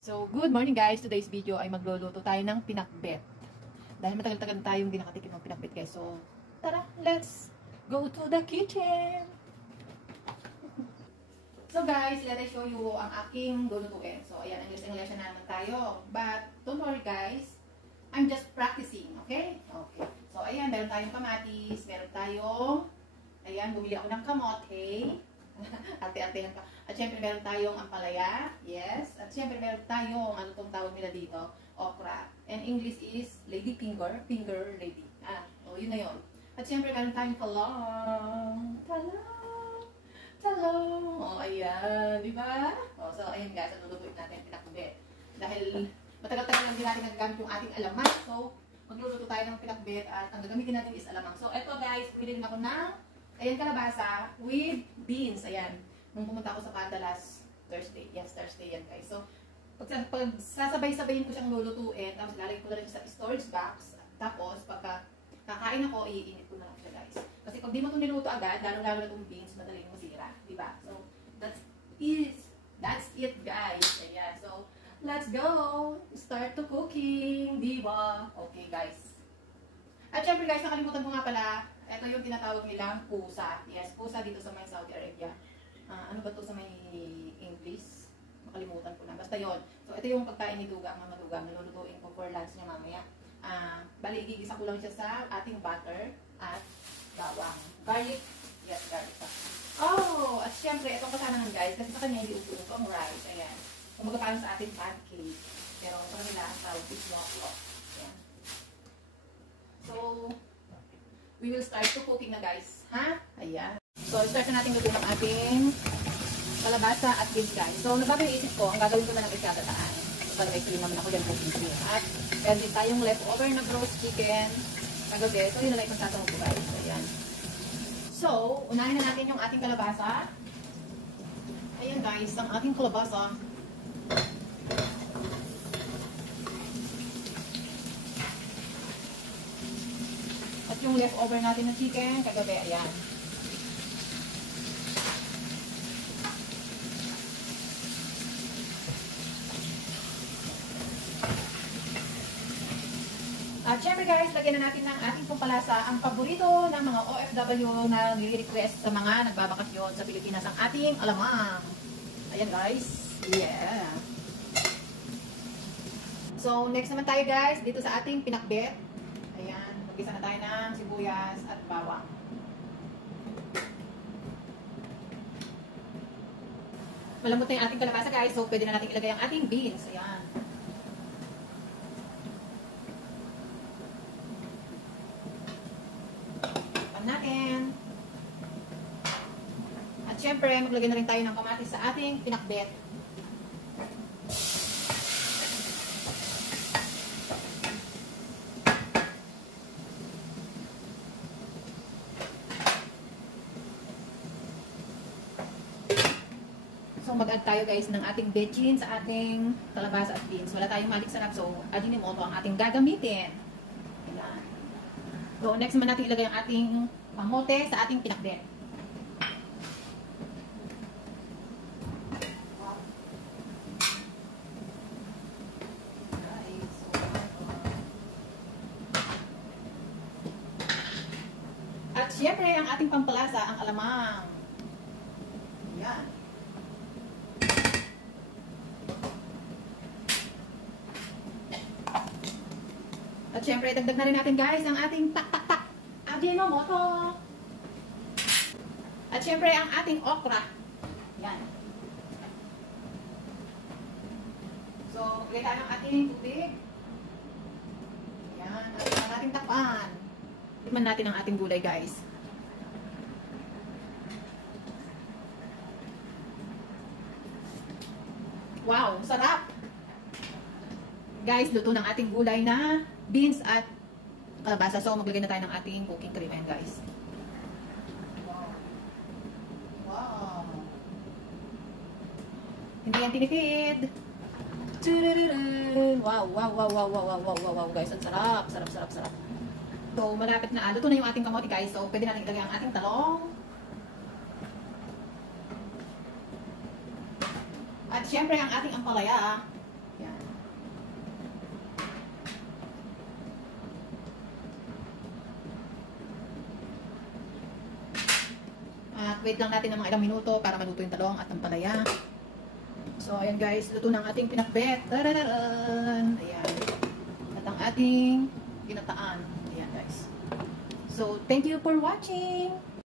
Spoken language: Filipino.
So, good morning guys. Today's video ay magluluto tayo ng pinakbet. Dahil matagal-tagal na tayong hindi nakatikim ng pinakbet guys. So, tara, let's go to the kitchen. So guys, let me show you ang aking lulutuin. So, ayan, English na naman tayo. But, don't worry guys. I'm just practicing, okay? Okay. So, ayan, meron tayong kamatis, meron tayong, ayan, bumili ako ng kamote. Arte-artehan ka. At syempre meron tayong ampalaya. Yes. At syempre meron tayong, ano itong tawag nila dito? Okra. And English is lady finger. Finger lady. Yun na yun. At syempre meron tayong talong. Talong. Talong. Ayan. Diba? So, ayan guys. Ang lulutuin natin pinakbet. Dahil matagal-tagal lang din natin nagagamit yung ating alamang. So, magluluto tayo ng pinakbet. At ang gagamitin natin is alamang. So, eto guys. Pili din ako ng ayan, kalabasa with beans. Ayan. Nung pumunta ako sa Panda last Thursday. Yes, Thursday yan guys. So, pag sasabay-sabayin ko siyang lulutuin, tapos lalagay ko na rin siya sa storage box. Tapos, pagka kakain ako, iinit ko na lang siya guys. Kasi pag di mo ito niluto agad, lalo-lalo na itong beans, madaling masira. Diba? So, that's it guys. Ayan. So, let's go! Start to cooking. Diba? Okay guys. At syempre guys, nakalimutan ko nga pala, ito yung tinatawag nilang pusa. Yes, pusa dito sa may Saudi Arabia. Ano ba to sa may English? Makalimutan ko na. Basta yon. So, ito yung pagkain ni Duga, Mama Duga. Nalulutuin ko for lunch niya mamaya. Bali, igigisa ko lang siya sa ating butter at bawang. Garlic. Yes, garlic pa. Oh! At syempre, itong kasanangan guys, kasi sa kanya hindi upo ang rice. Ayan. Kumaga parang sa ating pancake. Pero sa kanila, ang tawag is loko. Ayan. So, we will start to cooking na guys. Ha? Ayan. So, start na natin lutuin ang ating kalabasa at beans guys. So, nabago yung isip ko, ang gagawin ko na lang is kagataan. So, parang may clean naman ako dyan cooking cream. At, meron din tayong leftover na roast chicken kagabi. So, yun na lang yung magsasama ko guys. Ayan. So, unahin na natin yung ating kalabasa. Ayan guys, ang ating kalabasa. At yung leftover natin na chicken kagabi, ayan. At syempre guys, lagyan na natin ng ating pampalasa ang paborito ng mga OFW na nire-request sa mga nagbabakasyon sa Pilipinas, ang ating alamang. Ayan guys. Yeah. So, next naman tayo guys, dito sa ating pinakbet. Ayan, mag-isa na tayo ng sibuyas at bawang. Malambot na yung ating kalabasa guys, so pwede na natin ilagay ang ating beans. Ayan. Natin. At syempre, maglagay na rin tayo ng kamatis sa ating pinakbet. So, mag-add tayo guys ng ating bechin sa ating kalabasa at beans. Wala tayong malik sarap, so ajinomoto ang ating gagamitin. Ayan. So, next naman natin ilagay ang ating pamote sa ating pinakbet. At syempre, ang ating pampalasa, ang alamang. Ayan. At syempre, dagdag na rin natin guys ang ating tak-tak-tak ajinomoto. At syempre, ang ating okra. Yan. So, lagay tayo ng ating tubig. Yan. At ang ating takpan. Tikman natin ang ating gulay guys. Wow, sarap! Guys, luto ng ating gulay na beans at kalabasa. So, maglagay na tayo ng ating cooking cream. Ayan, guys. Wow. Wow. Hindi yan tinipid. Wow, wow, wow, wow, wow, wow, wow, wow, guys. Ang sarap, sarap, sarap, sarap. So, malapit na. Luto na yung ating kamote, guys. So, pwede natin ilagay ang ating talong. At syempre, ang ating ampalaya. wait lang natin ng mga ilang minuto para maluto yung talong at ang palaya. So, ayan guys, luto ng ating pinakbet. Tarararan! Ayan. At ang ating ginataan. Ayan guys. So, thank you for watching!